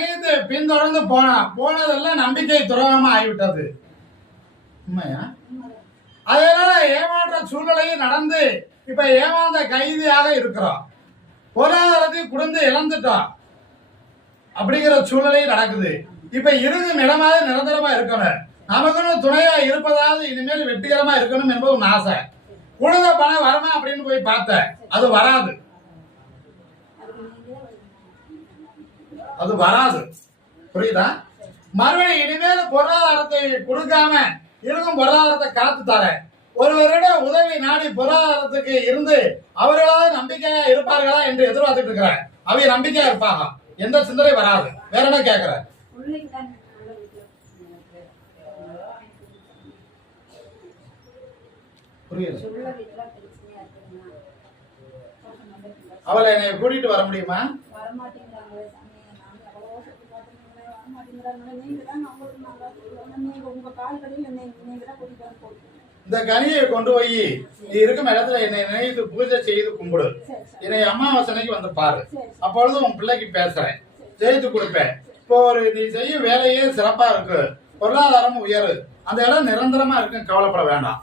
பின்தொடர்ந்து போனதெல்லாம் நம்பிக்கை துரோகமா ஆகிவிட்டது. உண்மையா? அதனால ஏமாற்ற சூழ்நிலையும் நடந்து இப்ப ஏமாந்த கைதியாக இருக்கிறோம். பொருளாதாரத்தையும் குடுந்து இழந்துட்டோம் அப்படிங்கிற சூழ்நிலையும் நடக்குது. இப்ப இருக்கும் இடமாவது நிரந்தரமா இருக்கணும், நமக்குன்னு துணையா இருப்பதாவது இனிமேல் வெற்றிகரமா இருக்கணும் என்பது ஒரு ஆசை. குழுத பணம் வருமா அப்படின்னு போய் பார்த்தேன், அது வராது. அது வராது, புரியுதா? மறுபடியும் இனிமேல் பொருளாதாரத்தை கொடுக்காம இருக்கும் பொருளாதாரத்தை காத்து தர ஒருவரிட உதவி நாடி பொருளாதாரத்துக்கு இருந்து அவர்களாவது நம்பிக்கையா இருப்பார்களா என்று எதிர்பார்த்துட்டு இருக்கிறேன். அவங்க நம்பிக்கையா இருப்பாங்க, எந்த சிந்தனை வராது. வேற என்ன கேட்கிற? புரியுது? அவளை என்னை கூட்டிட்டு வர முடியுமா? இந்த கனியை கொண்டு போய் நீ இருக்கும் இடத்துல என்னை நினைத்து பூஜை செய்து கும்பிடு. என்னை அமாவாசனைக்கு வந்து பாரு, அப்பொழுது உன் பிள்ளைக்கு பேசுறேன், ஜெயித்து கொடுப்பேன். இப்போ நீ செய்யும் வேலையே சிறப்பா இருக்கு, பொருளாதாரம் உயரு, அந்த இடம் நிரந்தரமா இருக்கு, கவலைப்பட வேண்டாம்.